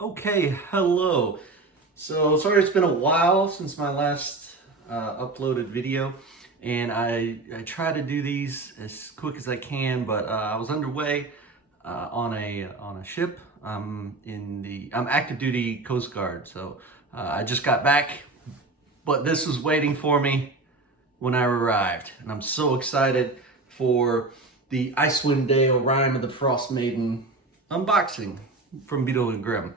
Okay, hello. So sorry it's been a while since my last uploaded video, and I try to do these as quick as I can, but I was underway on a ship. I'm active duty Coast Guard, so I just got back, but this was waiting for me when I arrived, and I'm so excited for the Icewind Rime of the Frostmaiden unboxing from Beadle and Grimm.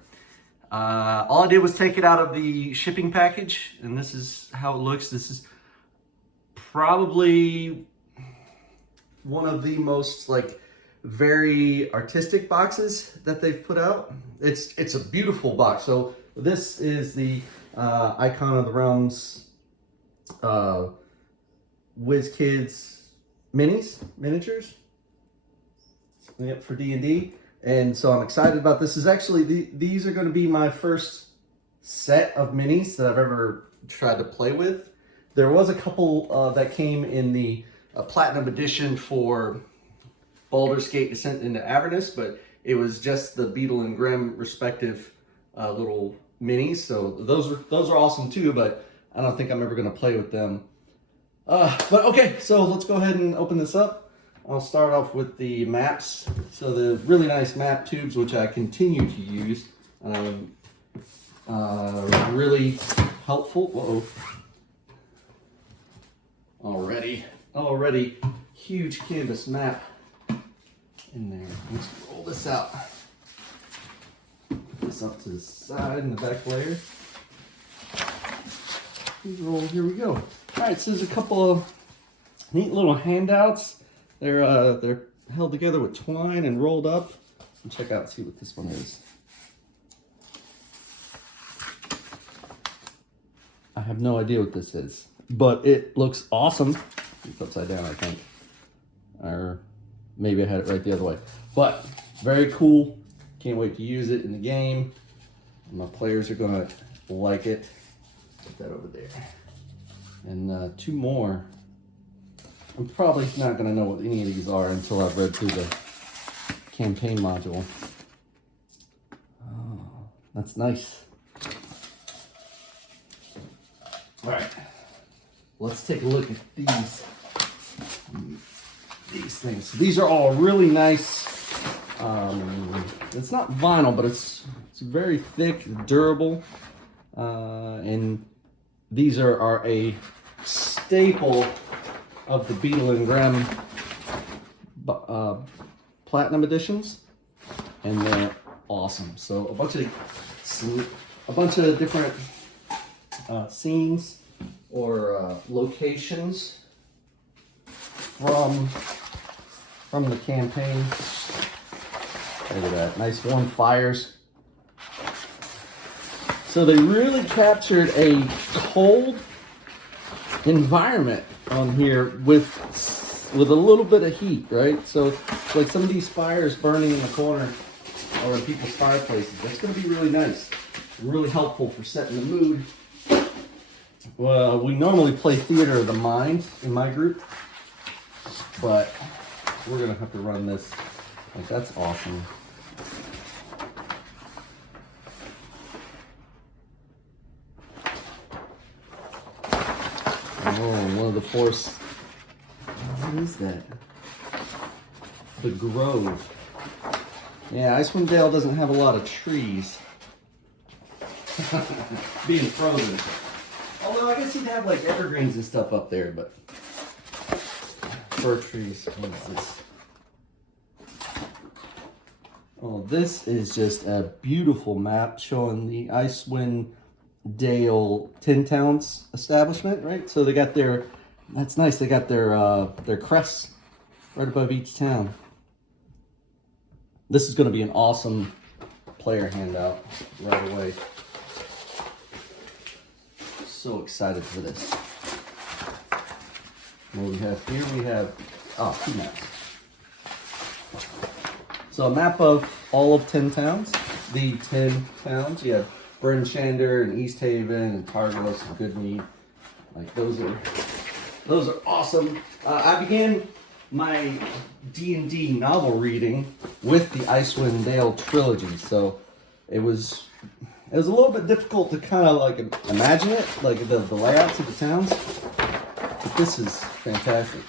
All I did was take it out of the shipping package, and this is how it looks. This is probably one of the most very artistic boxes that they've put out. It's a beautiful box. So this is the Icon of the Realms Whiz Kids miniatures. Yep, for D&D. And so I'm excited about this. Is actually these are going to be my first set of minis that I've ever tried to play with. There was a couple that came in the Platinum Edition for Baldur's Gate Descent into Avernus, but it was just the Beadle and Grimm respective little minis. So those are awesome too, but I don't think I'm ever going to play with them. But okay, so let's go ahead and open this up. I'll start off with the maps. So the really nice map tubes, which I continue to use, really helpful. Already huge canvas map in there. Let's roll this out. Put this up to the side in the back layer. Here we go. All right, so there's a couple of neat little handouts. They're held together with twine and rolled up. And check out, see what this one is. I have no idea what this is, but it looks awesome. It's upside down, I think. Or maybe I had it right the other way. But very cool. Can't wait to use it in the game. My players are gonna like it. Put that over there. And two more. I'm probably not going to know what any of these are until I've read through the campaign module. Oh, that's nice. All right, let's take a look at these things. So these are all really nice. It's not vinyl, but it's very thick, durable, and these are a staple of the Beadle and Grimm Platinum editions, and they're awesome. So a bunch of different scenes or locations from the campaign. Look at that, nice warm fires. So they really captured a cold environment on here with a little bit of heat, right? So like some of these fires burning in the corner or in people's fireplaces, that's going to be really nice, really helpful for setting the mood. Well, we normally play Theater of the Mind in my group, but we're going to have to run this. Like, that's awesome. Oh, one of the force. What is that? The Grove. Yeah, Icewind Dale doesn't have a lot of trees. Being frozen. Although I guess he'd have like evergreens and stuff up there, but fir trees. What is this? Oh, this is just a beautiful map showing the Icewind Dale Tin Towns establishment, right? So they got that's nice, they got their crests right above each town. This is going to be an awesome player handout right away. So excited for this. What we have here, we have two maps. So a map of all of 10 towns. The 10 towns, you have Bryn Shander and East Haven and Targos and Goodmead. Like those are awesome. I began my D&D novel reading with the Icewind Dale trilogy. So it was a little bit difficult to kind of like imagine it, like the layouts of the towns. But this is fantastic.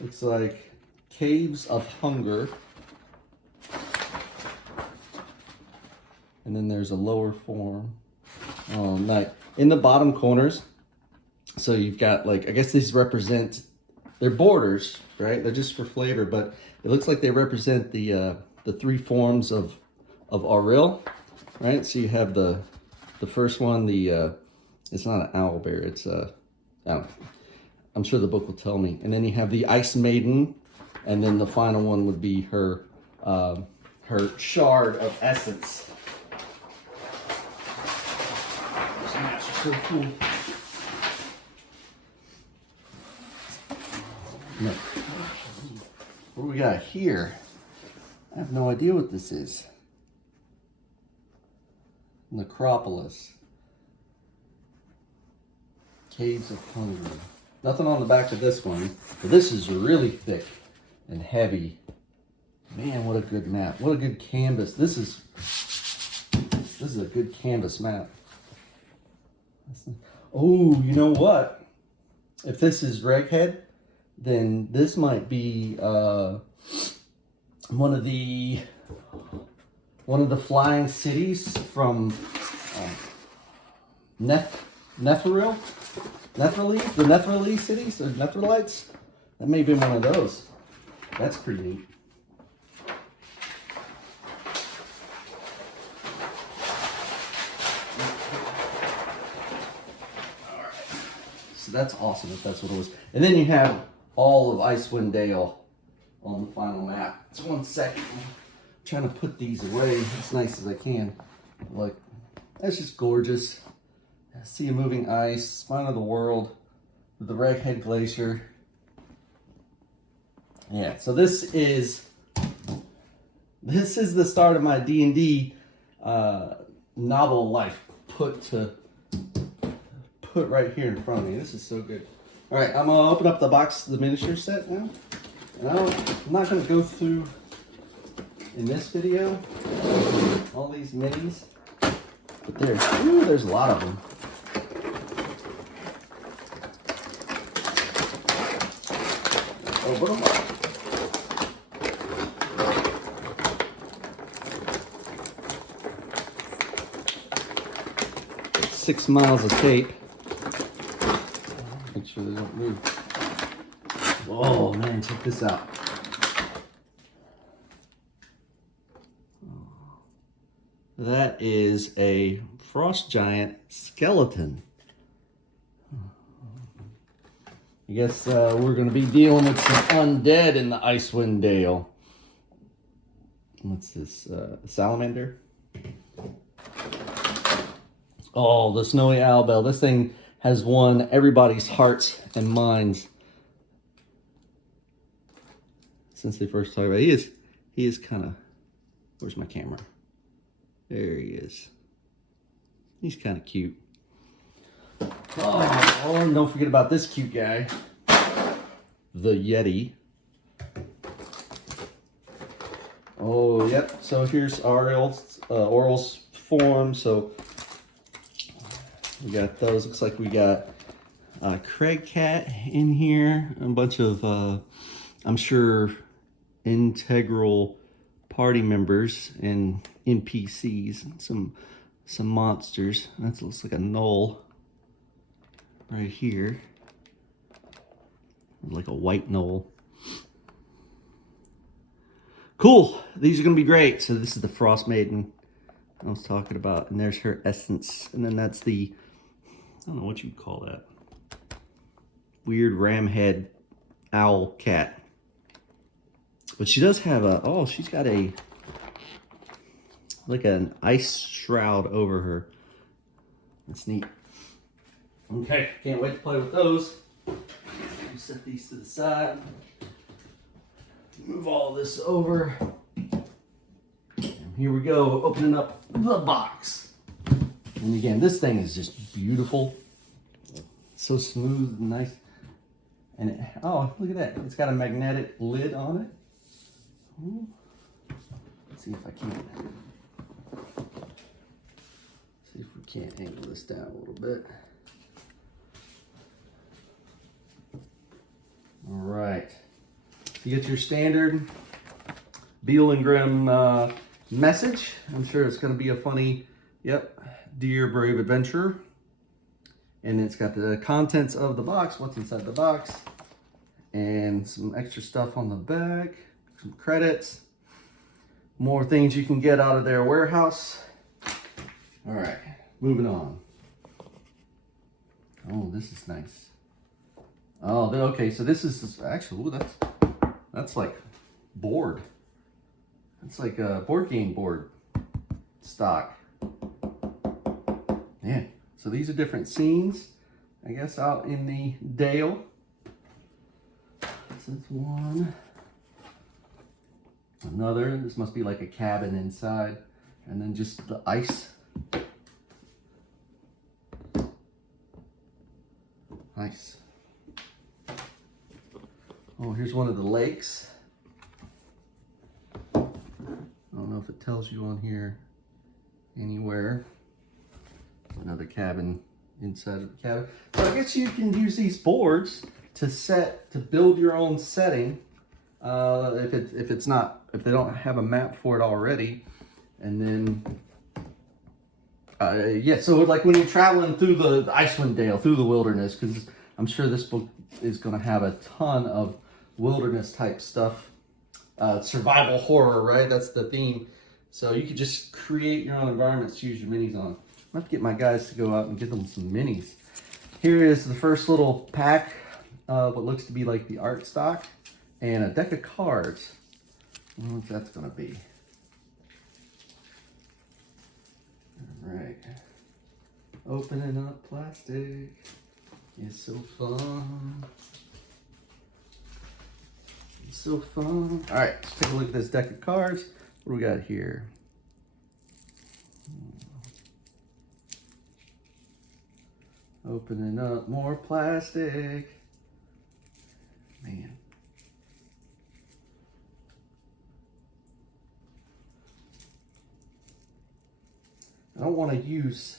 Looks like Caves of Hunger. And then there's a lower form. Oh, nice. In the bottom corners, so you've got like, I guess these represent, they're borders, right? They're just for flavor, but it looks like they represent the three forms of Auril, right? So you have the first one, it's not an owlbear, it's I'm sure the book will tell me. And then you have the Icewind, and then the final one would be her shard of essence. These maps are so cool. No. What do we got here? I have no idea what this is. Necropolis. Caves of Hunger. Nothing on the back of this one, but this is really thick and heavy. Man, what a good map. What a good canvas. This is a good canvas map. Oh, you know what? If this is Reghead, then this might be one of the flying cities from Netheril? Netheril? The Netheril cities? Or Netherilites? That may have been one of those. That's pretty neat. Alright. So that's awesome if that's what it was. And then you have all of Icewind Dale on the final map. It's 1 second. I'm trying to put these away as nice as I can. Like, that's just gorgeous. Sea of Moving Ice, Spine of the World, the Reghead Glacier. Yeah, so this is the start of my D&D novel life put right here in front of me. This is so good. All right, I'm gonna open up the box of the miniature set now. And I'm not gonna go through in this video all these minis, but there's a lot of them. Open them up. 6 miles of tape. Make sure they don't move. Oh man, check this out. That is a frost giant skeleton. I guess we're going to be dealing with some undead in the Icewind Dale. What's this? Salamander? Oh, the Snowy Owlbell. This thing has won everybody's hearts and minds since they first talked about it. He is kind of... Where's my camera? There he is. He's kind of cute. Oh, and don't forget about this cute guy. The Yeti. Oh, yep. So here's Aurel's form. So we got those. Looks like we got Craig Cat in here. A bunch of, I'm sure, integral party members and NPCs. Some monsters. That looks like a knoll right here. Like a white knoll. Cool. These are going to be great. So this is the Frostmaiden I was talking about. And there's her essence. And then that's the... I don't know what you'd call that. Weird ram head owl cat. But she does have a... Oh, she's got a... like an ice shroud over her. That's neat. Okay, can't wait to play with those. Set these to the side. Move all this over. And here we go, opening up the box. And again, this thing is just beautiful. So smooth and nice. And oh, look at that. It's got a magnetic lid on it. Ooh. Let's see if I can. See if we can't angle this down a little bit. All right. You get your standard Beadle and Grimm message. I'm sure it's going to be a funny, yep, dear brave adventurer. And it's got the contents of the box, what's inside the box, and some extra stuff on the back, some credits, more things you can get out of their warehouse. All right, moving on. Oh, this is nice. Oh, okay, so this is actually, ooh, that's like board. It's like a board game board stock. Yeah, so these are different scenes, I guess, out in the Dale. This is one. Another, this must be like a cabin inside. And then just the ice. Nice. Oh, here's one of the lakes. I don't know if it tells you on here anywhere. Another cabin inside of the cabin. So I guess you can use these boards to build your own setting. If they don't have a map for it already. And then yeah, so like when you're traveling through the Icewind Dale, through the wilderness, because I'm sure this book is going to have a ton of wilderness type stuff. Survival horror, right? That's the theme. So you could just create your own environments to use your minis on. I'm going to get my guys to go out and get them some minis. Here is the first little pack of what looks to be like the art stock and a deck of cards. I don't know what that's going to be. All right. Opening up plastic is so fun. It's so fun. All right, let's take a look at this deck of cards. What do we got here? Opening up more plastic. Man. I don't want to use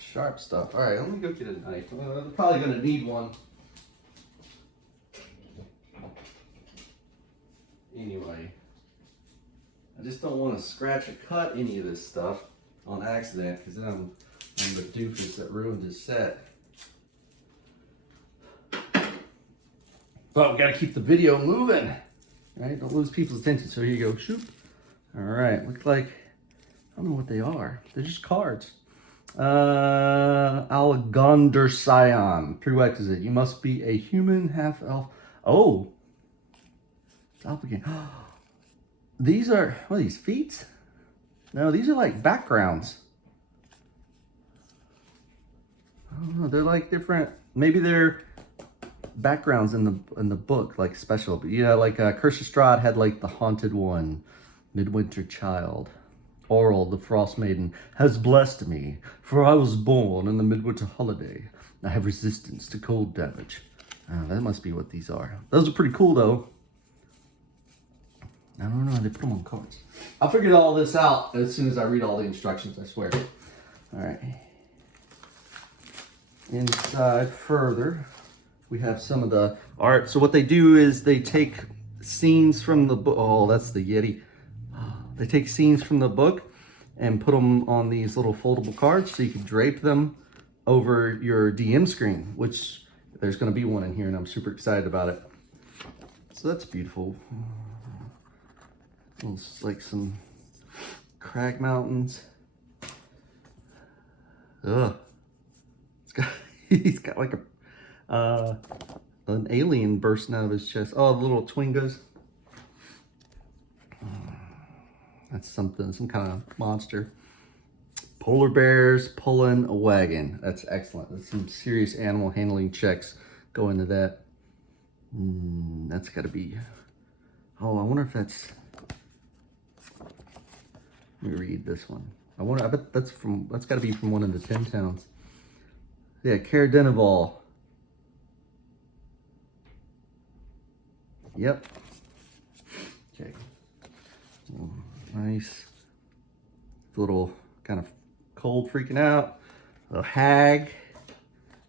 sharp stuff. All right, let me go get a knife. I'm probably going to need one. Anyway, I just don't want to scratch or cut any of this stuff on accident, because then I'm the doofus that ruined his set. But we got to keep the video moving, right? Don't lose people's attention. So here you go. Shoot. All right. Looks like, I don't know what they are. They're just cards. Algonder Scion. Prerequisite. You must be a human, half elf. Oh. It's Alpagame. These are, what are these, feet? No, these are like backgrounds. I don't know. They're like different. Maybe they're backgrounds in the book, like special. But yeah, like Curse of Strahd had like the Haunted One, Midwinter Child. Oral, the Frostmaiden, has blessed me, for I was born in the midwinter holiday. I have resistance to cold damage. That must be what these are. Those are pretty cool, though. I don't know, they put them on cards. I'll figure all this out as soon as I read all the instructions, I swear. All right. Inside further, we have some of the art. So what they do is they take scenes from the book. Oh, that's the Yeti. They take scenes from the book and put them on these little foldable cards so you can drape them over your DM screen, which there's going to be one in here, and I'm super excited about it. So that's beautiful. It's like some crag mountains. Ugh. He's got like an alien bursting out of his chest. Oh, the little Twingas. That's something, some kind of monster. Polar bears pulling a wagon. That's excellent. That's some serious animal handling checks go into that. That's got to be. Oh, I wonder if that's. Let me read this one. I bet that's from. That's got to be from one of the 10 towns. Yeah, Caer Dineval. Yep. Okay. Nice. Little kind of cold freaking out. A hag.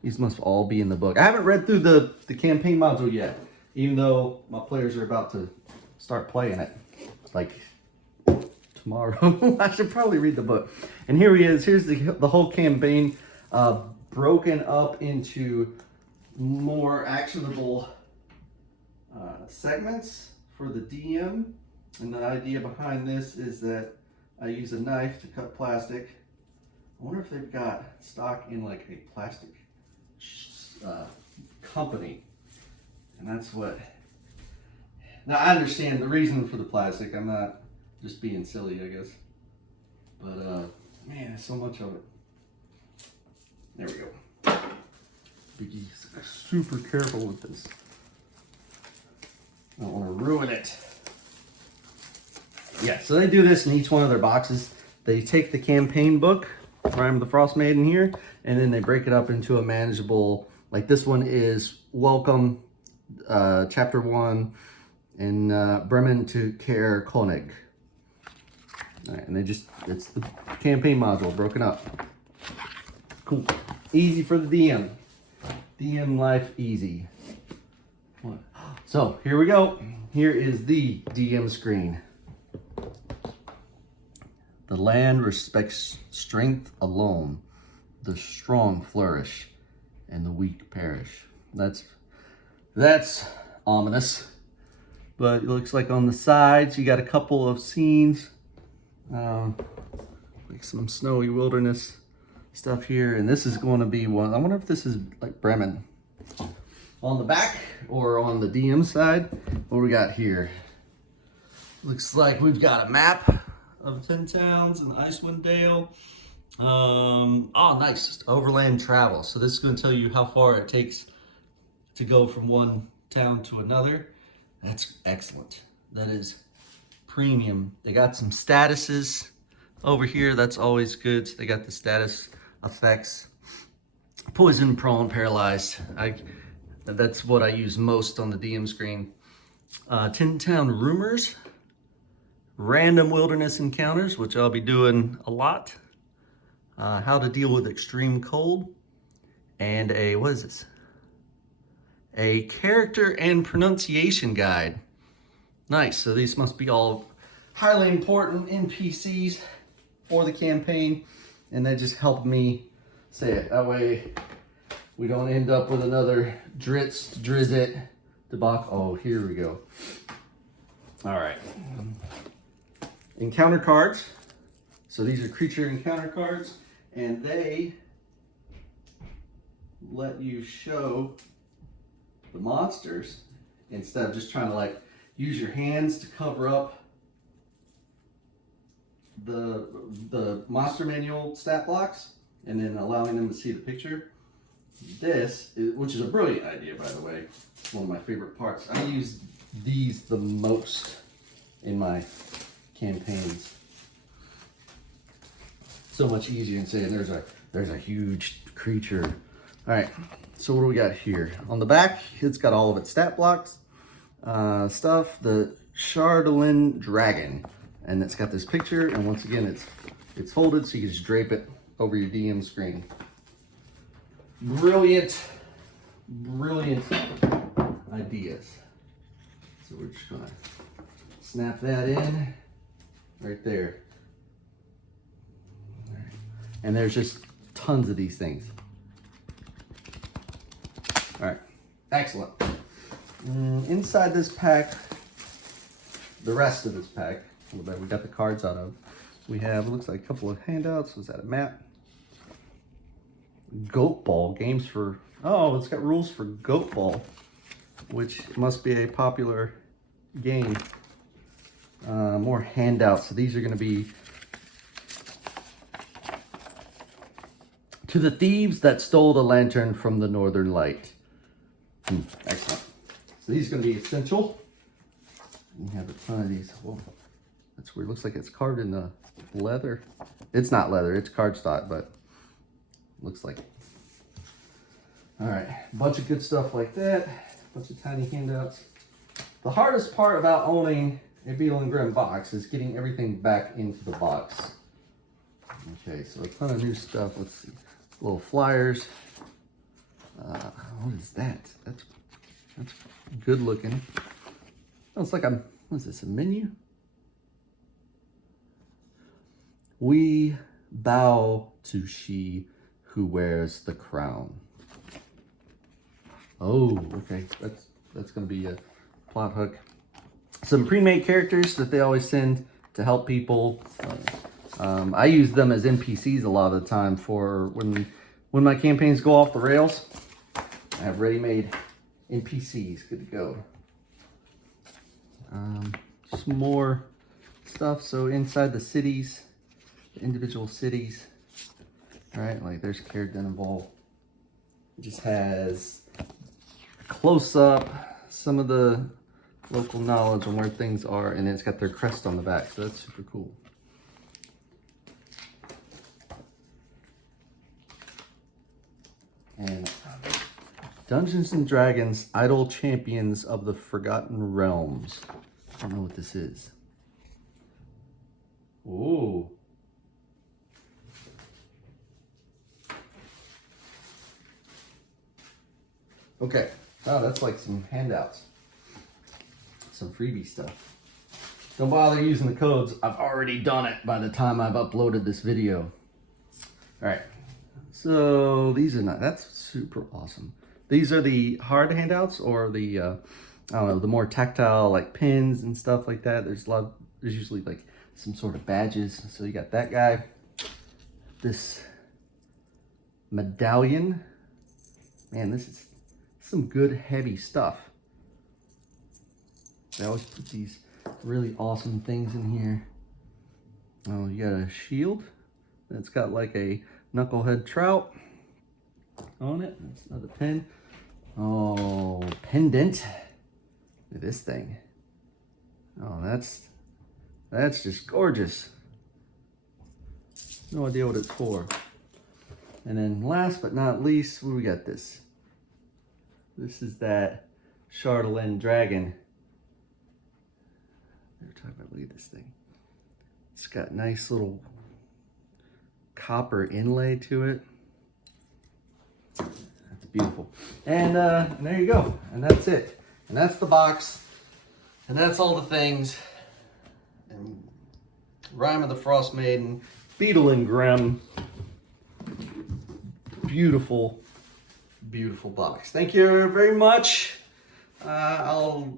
These must all be in the book. I haven't read through the campaign module yet, even though my players are about to start playing it. Like tomorrow. I should probably read the book. And here he is. Here's the whole campaign broken up into more actionable segments for the DM. And the idea behind this is that I use a knife to cut plastic. I wonder if they've got stock in like a plastic company. And that's what... Now I understand the reason for the plastic. I'm not just being silly, I guess. But man, there's so much of it. There we go. Be super careful with this. I don't want to ruin it. Yeah, so they do this in each one of their boxes. They take the campaign book, Rime of the Frostmaiden here, and then they break it up into a manageable, like this one is Welcome, Chapter 1, and Bremen to Care Koenig. All right, and it's the campaign module broken up. Cool. Easy for the DM. DM life easy. So here we go. Here is the DM screen. The land respects strength alone. The strong flourish and the weak perish. That's ominous. But it looks like on the sides you got a couple of scenes. Like some snowy wilderness stuff here. And this is going to be one. I wonder if this is like Bremen. On the back or on the DM side, what we got here? Looks like we've got a map of 10 towns in Icewind Dale. Oh, nice. Overland travel. So this is going to tell you how far it takes to go from one town to another. That's excellent. That is premium. They got some statuses over here. That's always good. So they got the status effects. Poison, prone, paralyzed. That's what I use most on the DM screen. 10 town rumors. Random wilderness encounters, which I'll be doing a lot. How to deal with extreme cold. And what is this? A character and pronunciation guide. Nice, so these must be all highly important NPCs for the campaign. And they just help me say it. That way we don't end up with another Drizzt debacle. Oh, here we go. All right. Encounter cards. So these are creature encounter cards, and they let you show the monsters instead of just trying to like use your hands to cover up the monster manual stat blocks and then allowing them to see the picture. This, which is a brilliant idea, by the way, it's one of my favorite parts. I use these the most in my campaigns. So much easier than saying there's a huge creature. All right, so what do we got here? On the back, it's got all of its stat blocks stuff. The Chardolin Dragon, and it's got this picture. And once again, it's folded, so you can just drape it over your DM screen. Brilliant ideas. So we're just gonna snap that in right there. All right. And there's just tons of these things. All right, excellent. Inside this pack, the rest of this pack, that we got the cards out of, we have, it looks like a couple of handouts. Was that a map? Goat Ball, games for, oh, it's got rules for Goat Ball, which must be a popular game. More handouts. So these are going to be to the thieves that stole the lantern from the northern light. Excellent. So these are going to be essential. We have a ton of these. Whoa, that's weird. Looks like it's carved in the leather. It's not leather. It's cardstock, but looks like it. All right, a bunch of good stuff like that. A bunch of tiny handouts. The hardest part about owning a Beadle and Grimm box is getting everything back into the box. Okay, so a ton of new stuff. Let's see. Little flyers. What is that? That's good looking. Oh, it's like a, what is this, a menu? We bow to she who wears the crown. Oh, okay. That's going to be a plot hook. Some pre-made characters that they always send to help people. I use them as NPCs a lot of the time for when my campaigns go off the rails. I have ready-made NPCs good to go. Some more stuff. So inside the cities, the individual cities, right? Like there's Care Deneville. It just has a close-up, some of the local knowledge on where things are, and it's got their crest on the back, so that's super cool. And Dungeons and Dragons Idle Champions of the Forgotten Realms. I don't know what this is. Ooh. Okay. Oh, that's like some handouts. Some freebie stuff. Don't bother using the codes. I've already done it by the time I've uploaded this video. All right. So these are not, that's super awesome. These are the hard handouts or the, I don't know, the more tactile like pins and stuff like that. There's usually like some sort of badges. So you got that guy, this medallion. Man, this is some good heavy stuff. They always put these really awesome things in here. Oh, you got a shield that's got like a knucklehead trout on it. That's another pin. Oh, pendant. Look at this thing. Oh, that's just gorgeous. No idea what it's for. And then last but not least, what do we got this? This is that Charlatan dragon. They were talking about, look at this thing. It's got nice little copper inlay to it. That's beautiful. And there you go. And that's it. And that's the box. And that's all the things. And Rime of the Frostmaiden, Beadle and Grimm. Beautiful, beautiful box. Thank you very much. I'll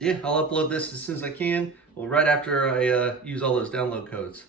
upload this as soon as I can. Well, right after I use all those download codes.